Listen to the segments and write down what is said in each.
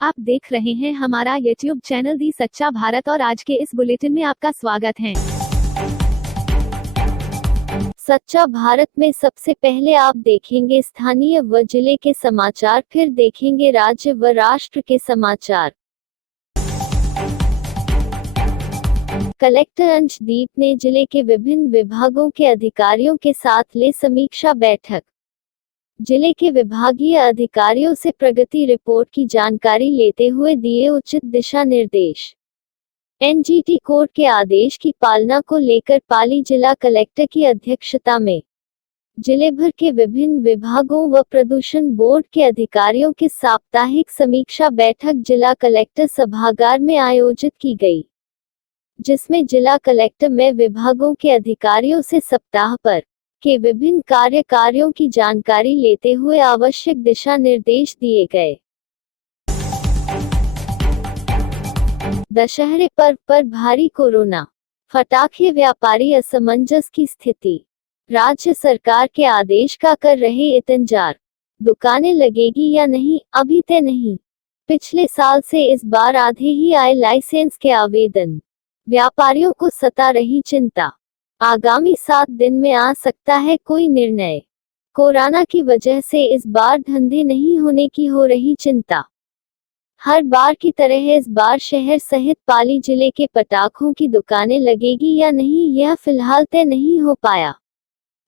आप देख रहे हैं हमारा YouTube चैनल दी सच्चा भारत और आज के इस बुलेटिन में आपका स्वागत है। सच्चा भारत में सबसे पहले आप देखेंगे स्थानीय व जिले के समाचार, फिर देखेंगे राज्य व राष्ट्र के समाचार। कलेक्टर अंशदीप ने जिले के विभिन्न विभागों के अधिकारियों के साथ ले समीक्षा बैठक। जिले के विभागीय अधिकारियों से प्रगति रिपोर्ट की जानकारी लेते हुए दिए उचित दिशा निर्देश। एनजीटी कोर्ट के आदेश की पालना को लेकर पाली जिला कलेक्टर की अध्यक्षता में जिले भर के विभिन्न विभागों व प्रदूषण बोर्ड के अधिकारियों की साप्ताहिक समीक्षा बैठक जिला कलेक्टर सभागार में आयोजित की गई, जिसमें जिला कलेक्टर में विभागों के अधिकारियों से सप्ताह पर के विभिन्न कार्यों की जानकारी लेते हुए आवश्यक दिशा निर्देश दिए गए। दशहरे पर्व पर भारी कोरोना फटाखे व्यापारी असमंजस की स्थिति। राज्य सरकार के आदेश का कर रहे इंतजार। दुकानें लगेगी या नहीं अभी तय नहीं। पिछले साल से इस बार आधे ही आए लाइसेंस के आवेदन। व्यापारियों को सता रही चिंता। आगामी 7 दिन में आ सकता है कोई निर्णय। कोरोना की वजह से इस बार धंधे नहीं होने की हो रही चिंता। हर बार की तरह इस बार शहर सहित पाली जिले के पटाखों की दुकानें लगेगी या नहीं यह फिलहाल तय नहीं हो पाया।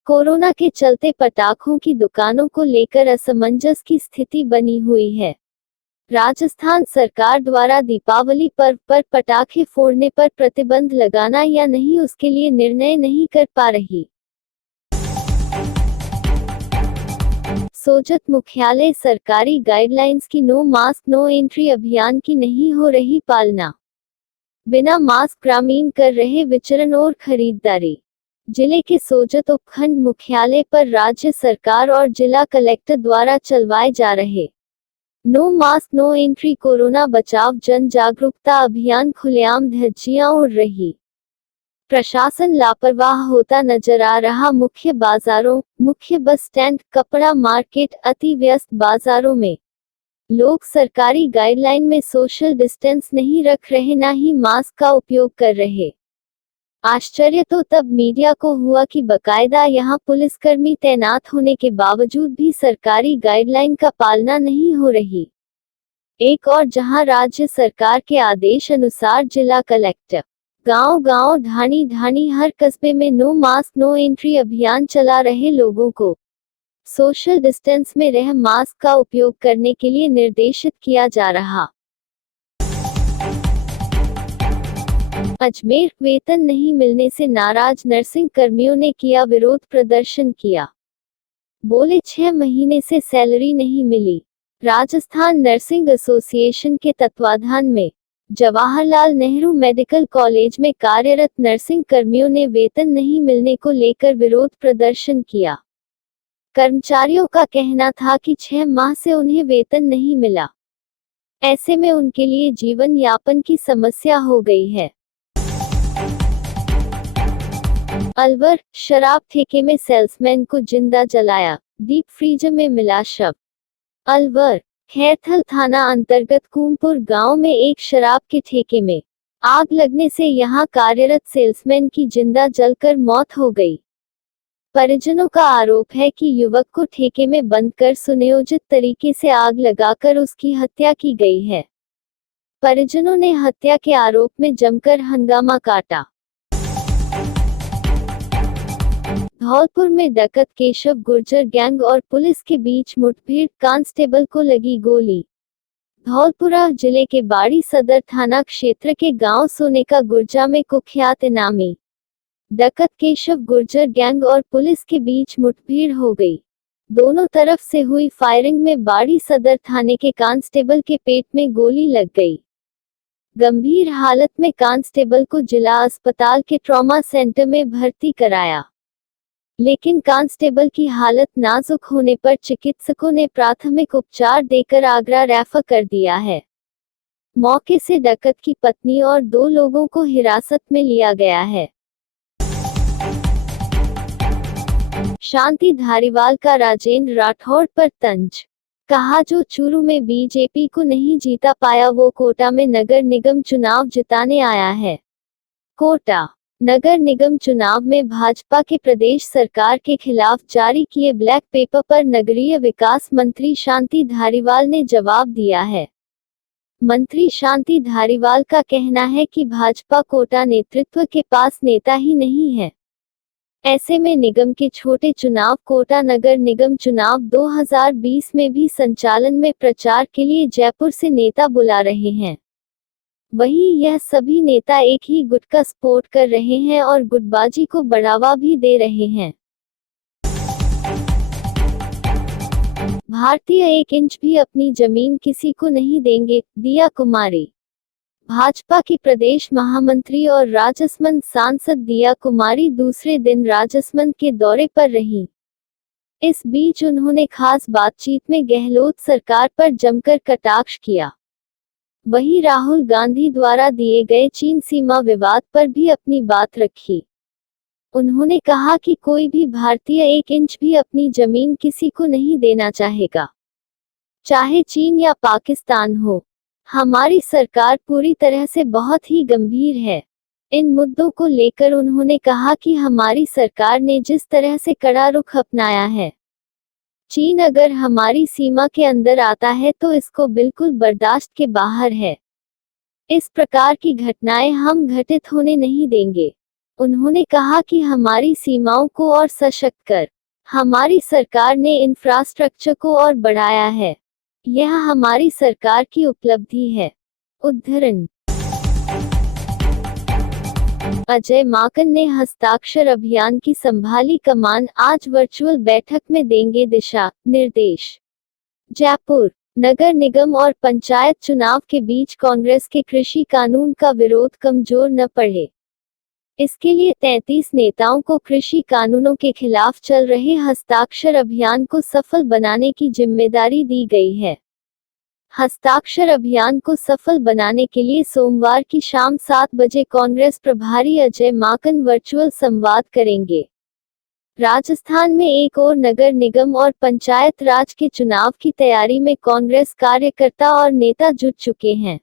कोरोना के चलते पटाखों की दुकानों को लेकर असमंजस की स्थिति बनी हुई है। राजस्थान सरकार द्वारा दीपावली पर्व पर पटाखे फोड़ने पर प्रतिबंध लगाना या नहीं उसके लिए निर्णय नहीं कर पा रही। सोजत मुख्यालय सरकारी गाइडलाइंस की नो मास्क नो एंट्री अभियान की नहीं हो रही पालना। बिना मास्क ग्रामीण कर रहे विचरण और खरीदारी। जिले के सोजत उपखंड मुख्यालय पर राज्य सरकार और जिला कलेक्टर द्वारा चलवाए जा रहे no mask no entry corona बचाव जन जागरूकता अभियान खुलेआम धज्जियां उड़ रही। प्रशासन लापरवाह होता नजर आ रहा। मुख्य बाजारों, मुख्य बस स्टैंड, कपड़ा मार्केट, अति व्यस्त बाजारों में लोग सरकारी गाइडलाइन में सोशल डिस्टेंस नहीं रख रहे, ना ही मास्क का उपयोग कर रहे। आश्चर्य तो तब मीडिया को हुआ कि बकायदा यहां पुलिसकर्मी तैनात होने के बावजूद भी सरकारी गाइडलाइन का पालना नहीं हो रही। एक और जहां राज्य सरकार के आदेश अनुसार जिला कलेक्टर गांव-गांव, ढाणी-ढाणी हर कस्बे में नो मास्क नो एंट्री अभियान चला रहे लोगों को सोशल डिस्टेंस में रह मास्क का उपयोग करने के लिए निर्देशित किया जा रहा। अजमेर वेतन नहीं मिलने से नाराज नर्सिंग कर्मियों ने किया विरोध प्रदर्शन किया। बोले 6 महीने से सैलरी नहीं मिली। राजस्थान नर्सिंग एसोसिएशन के तत्वाधान में जवाहरलाल नेहरू मेडिकल कॉलेज में कार्यरत नर्सिंग कर्मियों ने वेतन नहीं मिलने को लेकर विरोध प्रदर्शन किया। कर्मचारियों का कहना था कि 6 माह से उन्हें वेतन नहीं मिला। ऐसे में उनके लिए जीवन यापन की समस्या हो गई है। अलवर शराब ठेके में सेल्समैन को जिंदा जलाया, डीप फ्रीजर में मिला शव। अलवर खैरथल थाना अंतर्गत कूमपुर गांव में एक शराब के ठेके में आग लगने से यहां कार्यरत सेल्समैन की जिंदा जलकर मौत हो गई। परिजनों का आरोप है कि युवक को ठेके में बंद कर सुनियोजित तरीके से आग लगाकर उसकी हत्या की गई है। परिजनों ने हत्या के आरोप में जमकर हंगामा काटा। धौलपुर में डकैत केशव गुर्जर गैंग और पुलिस के बीच मुठभेड़, कांस्टेबल को लगी गोली। धौलपुरा जिले के बाड़ी सदर थाना क्षेत्र के गांव सोनेका गुर्जा में कुख्यात इनामी डकैत केशव गुर्जर गैंग और पुलिस के बीच मुठभेड़ हो गई। दोनों तरफ से हुई फायरिंग में बाड़ी सदर थाने के कांस्टेबल के पेट में गोली लग गई। गंभीर हालत में कांस्टेबल को जिला अस्पताल के ट्रॉमा सेंटर में भर्ती कराया, लेकिन कांस्टेबल की हालत नाजुक होने पर चिकित्सकों ने प्राथमिक उपचार देकर आगरा रेफर कर दिया है। मौके से डकैत की पत्नी और 2 लोगों को हिरासत में लिया गया है। शांति धारीवाल का राजेंद्र राठौड़ पर तंज। कहा, जो चूरू में बीजेपी को नहीं जीता पाया वो कोटा में नगर निगम चुनाव जिताने आया है। कोटा नगर निगम चुनाव में भाजपा के प्रदेश सरकार के खिलाफ जारी किए ब्लैक पेपर पर नगरीय विकास मंत्री शांति धारीवाल ने जवाब दिया है। मंत्री शांति धारीवाल का कहना है कि भाजपा कोटा नेतृत्व के पास नेता ही नहीं है। ऐसे में निगम के छोटे चुनाव कोटा नगर निगम चुनाव 2020 में भी संचालन में प्रचार के लिए जयपुर से नेता बुला रहे हैं। वहीं यह सभी नेता एक ही गुट का सपोर्ट कर रहे हैं और गुटबाजी को बढ़ावा भी दे रहे हैं। भारतीय 1 इंच भी अपनी जमीन किसी को नहीं देंगे, दिया कुमारी। भाजपा की प्रदेश महामंत्री और राजसमंद सांसद दिया कुमारी दूसरे दिन राजसमंद के दौरे पर रहीं। इस बीच उन्होंने खास बातचीत में गहलोत सरकार पर जमकर कटाक्ष किया। वहीं राहुल गांधी द्वारा दिए गए चीन सीमा विवाद पर भी अपनी बात रखी। उन्होंने कहा कि कोई भी भारतीय 1 इंच भी अपनी जमीन किसी को नहीं देना चाहेगा, चाहे चीन या पाकिस्तान हो। हमारी सरकार पूरी तरह से बहुत ही गंभीर है। इन मुद्दों को लेकर उन्होंने कहा कि हमारी सरकार ने जिस तरह से कड़ा रुख अपनाया है, चीन अगर हमारी सीमा के अंदर आता है तो इसको बिल्कुल बर्दाश्त के बाहर है। इस प्रकार की घटनाएं हम घटित होने नहीं देंगे। उन्होंने कहा कि हमारी सीमाओं को और सशक्त कर हमारी सरकार ने इंफ्रास्ट्रक्चर को और बढ़ाया है। यह हमारी सरकार की उपलब्धि है। उद्धरण अजय माकन ने हस्ताक्षर अभियान की संभाली कमान, आज वर्चुअल बैठक में देंगे दिशा निर्देश। जयपुर नगर निगम और पंचायत चुनाव के बीच कांग्रेस के कृषि कानून का विरोध कमजोर न पड़े, इसके लिए 33 नेताओं को कृषि कानूनों के खिलाफ चल रहे हस्ताक्षर अभियान को सफल बनाने की जिम्मेदारी दी गई है। हस्ताक्षर अभियान को सफल बनाने के लिए सोमवार की शाम 7 बजे कांग्रेस प्रभारी अजय माकन वर्चुअल संवाद करेंगे। राजस्थान में एक और नगर निगम और पंचायत राज के चुनाव की तैयारी में कांग्रेस कार्यकर्ता और नेता जुट चुके हैं।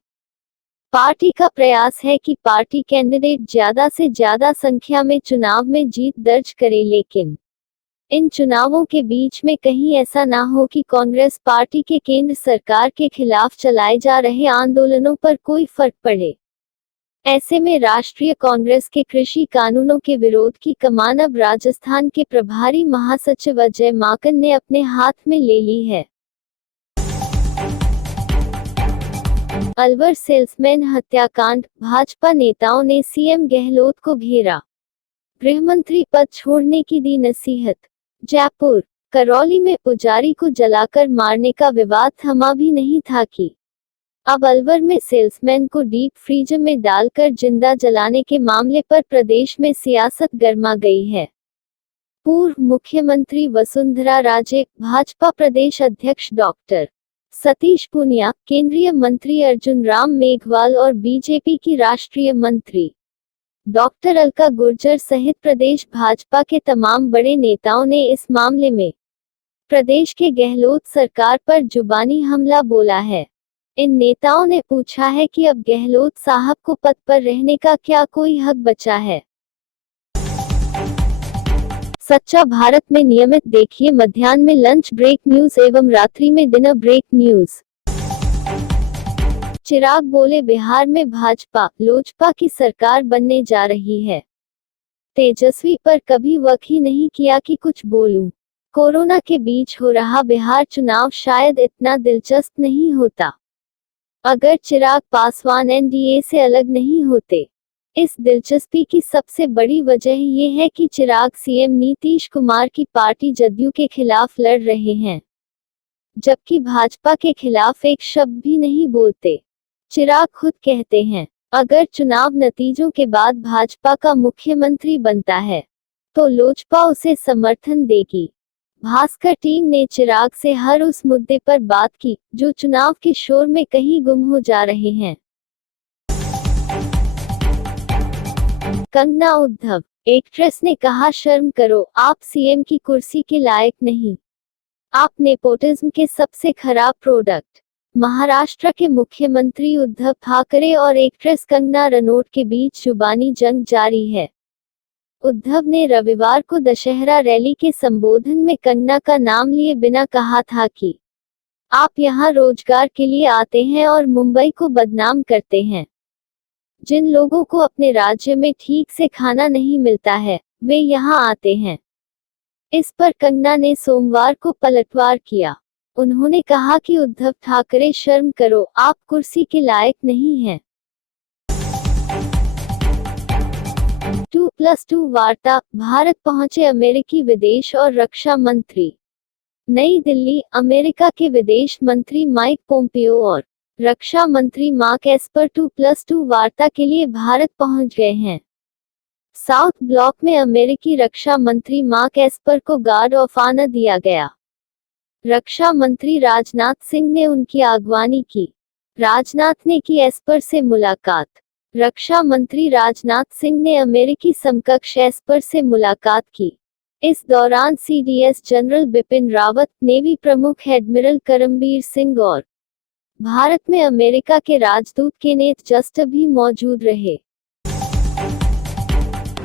पार्टी का प्रयास है कि पार्टी कैंडिडेट ज्यादा से ज्यादा संख्या में चुनाव में जीत दर्ज करे, लेकिन इन चुनावों के बीच में कहीं ऐसा ना हो कि कांग्रेस पार्टी के केंद्र सरकार के खिलाफ चलाए जा रहे आंदोलनों पर कोई फर्क पड़े। ऐसे में राष्ट्रीय कांग्रेस के कृषि कानूनों के विरोध की कमान अब राजस्थान के प्रभारी महासचिव अजय माकन ने अपने हाथ में ले ली है। अलवर सेल्समैन हत्याकांड, भाजपा नेताओं ने सीएम गहलोत को घेरा, गृहमंत्री पद छोड़ने की दी नसीहत। जयपुर करौली में पुजारी को जलाकर मारने का विवाद थमा भी नहीं था कि अब अलवर में सेल्समैन को डीप फ्रीजर में डालकर जिंदा जलाने के मामले पर प्रदेश में सियासत गर्मा गई है। पूर्व मुख्यमंत्री वसुंधरा राजे, भाजपा प्रदेश अध्यक्ष डॉक्टर सतीश पूनिया, केंद्रीय मंत्री अर्जुन राम मेघवाल और बीजेपी की राष्ट्रीय मंत्री डॉक्टर अलका गुर्जर सहित प्रदेश भाजपा के तमाम बड़े नेताओं ने इस मामले में प्रदेश के गहलोत सरकार पर जुबानी हमला बोला है। इन नेताओं ने पूछा है कि अब गहलोत साहब को पद पर रहने का क्या कोई हक बचा है। सच्चा भारत में नियमित देखिए मध्याह्न में लंच ब्रेक न्यूज एवं रात्रि में डिनर ब्रेक न्यूज। चिराग बोले, बिहार में भाजपा लोजपा की सरकार बनने जा रही है। तेजस्वी पर कभी वक्त ही नहीं किया कि कुछ बोलूं। कोरोना के बीच हो रहा बिहार चुनाव शायद इतना दिलचस्प नहीं होता अगर चिराग पासवान एनडीए से अलग नहीं होते। इस दिलचस्पी की सबसे बड़ी वजह ये है कि चिराग सीएम नीतीश कुमार की पार्टी जदयू के खिलाफ लड़ रहे हैं, जबकि भाजपा के खिलाफ एक शब्द भी नहीं बोलते। चिराग खुद कहते हैं, अगर चुनाव नतीजों के बाद भाजपा का मुख्यमंत्री बनता है तो लोजपा उसे समर्थन देगी। भास्कर टीम ने चिराग से हर उस मुद्दे पर बात की जो चुनाव के शोर में कहीं गुम हो जा रहे हैं। कंगना उद्धव, एक्ट्रेस ने कहा, शर्म करो, आप सीएम की कुर्सी के लायक नहीं। आप नेपोटिज्म के सबसे खराब प्रोडक्ट। महाराष्ट्र के मुख्यमंत्री उद्धव ठाकरे और एक्ट्रेस कंगना रनौत के बीच जुबानी जंग जारी है। उद्धव ने रविवार को दशहरा रैली के संबोधन में कंगना का नाम लिए बिना कहा था कि आप यहां रोजगार के लिए आते हैं और मुंबई को बदनाम करते हैं। जिन लोगों को अपने राज्य में ठीक से खाना नहीं मिलता है, वे यहां आते हैं। इस पर कंगना ने सोमवार को पलटवार किया। उन्होंने कहा कि उद्धव ठाकरे शर्म करो, आप कुर्सी के लायक नहीं हैं। 2+2 वार्ता, भारत पहुंचे अमेरिकी विदेश और रक्षा मंत्री। नई दिल्ली, अमेरिका के विदेश मंत्री माइक पोम्पियो और रक्षा मंत्री मार्क एस्पर 2+2 वार्ता के लिए भारत पहुंच गए हैं। साउथ ब्लॉक में अमेरिकी रक्षा मंत्री मार्क एस्पर को गार्ड ऑफ ऑनर दिया गया। रक्षा मंत्री राजनाथ सिंह ने उनकी अगवानी की। राजनाथ ने की एस्पर से मुलाकात। रक्षा मंत्री राजनाथ सिंह ने अमेरिकी समकक्ष एस्पर से मुलाकात की। इस दौरान CDS general Bipin Rawat, navy प्रमुख एडमिरल करमबीर सिंह और भारत में अमेरिका के राजदूत केनेथ जस्टर भी मौजूद रहे।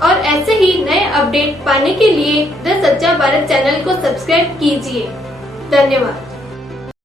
और ऐसे ही नए अपडेट पाने के लिए द सच्चा भारत चैनल को सब्सक्राइब कीजिए। धन्यवाद।